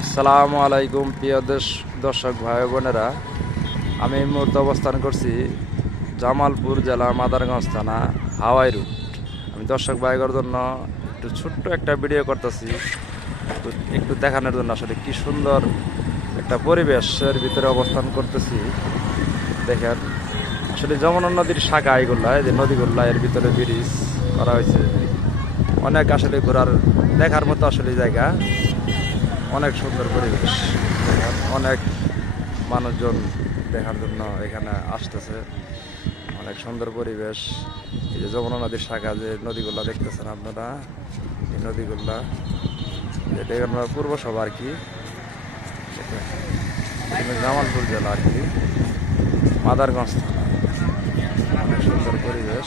আসসালামু আলাইকুম প্রিয় দর্শক ভাই বোনেরা, আমি এই মুহূর্তে অবস্থান করছি জামালপুর জেলা মাদারগঞ্জ থানা হাওয়াই রুট। আমি দর্শক ভাইগর জন্য একটু ছোট্ট একটা ভিডিও করতেছি, একটু দেখানোর জন্য। আসলে কি সুন্দর একটা পরিবেশের ভিতরে অবস্থান করতেছি। দেখেন, আসলে যমুনা নদীর শাখা এগুলা, এই যে নদীগুলা, এর ভিতরে ব্রিজ করা হয়েছে। অনেক আসলে ঘোরার দেখার মতো আসলে জায়গা, অনেক সুন্দর পরিবেশ। অনেক মানুষজন দেখার জন্য এখানে আসতেছে। অনেক সুন্দর পরিবেশ। এই যে যমুনা নদীর শাখা, যে নদীগুলা দেখতেছেন আপনারা, এই নদীগুলা, এটা আমরা পূর্ব সভা আর কি, জামালপুর জেলা আর কি, মাদারগঞ্জ থানা। অনেক সুন্দর পরিবেশ।